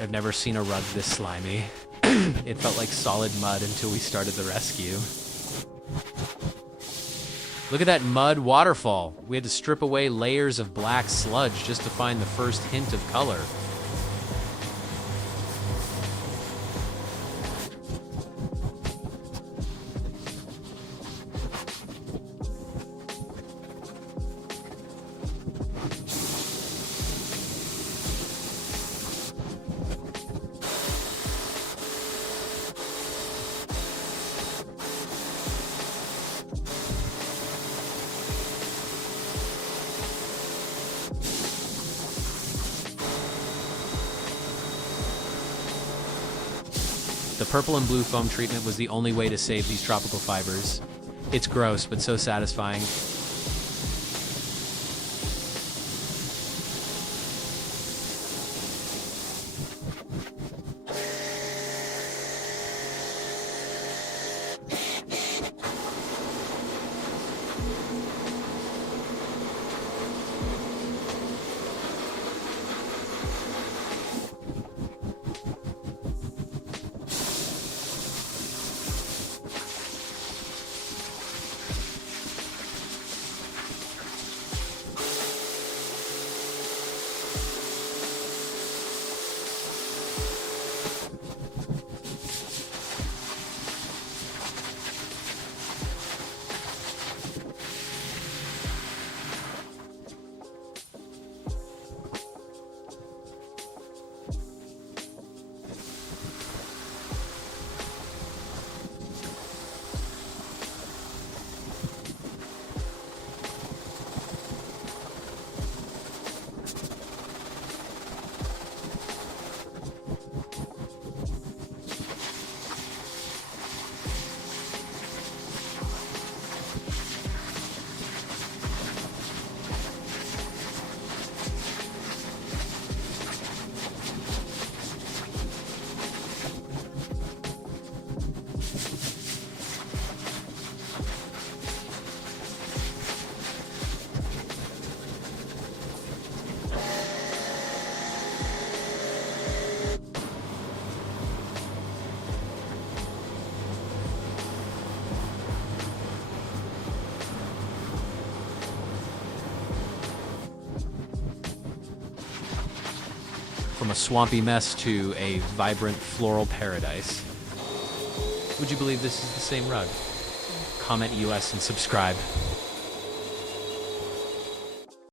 I've never seen a rug this slimy. It felt like solid mud until we started the rescue. Look at that mud waterfall. We had to strip away layers of black sludge just to find the first hint of color. The purple and blue foam treatment was the only way to save these tropical fibers. It's gross, but so satisfying. From a swampy mess to a vibrant floral paradise. Would you believe this is the same rug? Comment US and subscribe.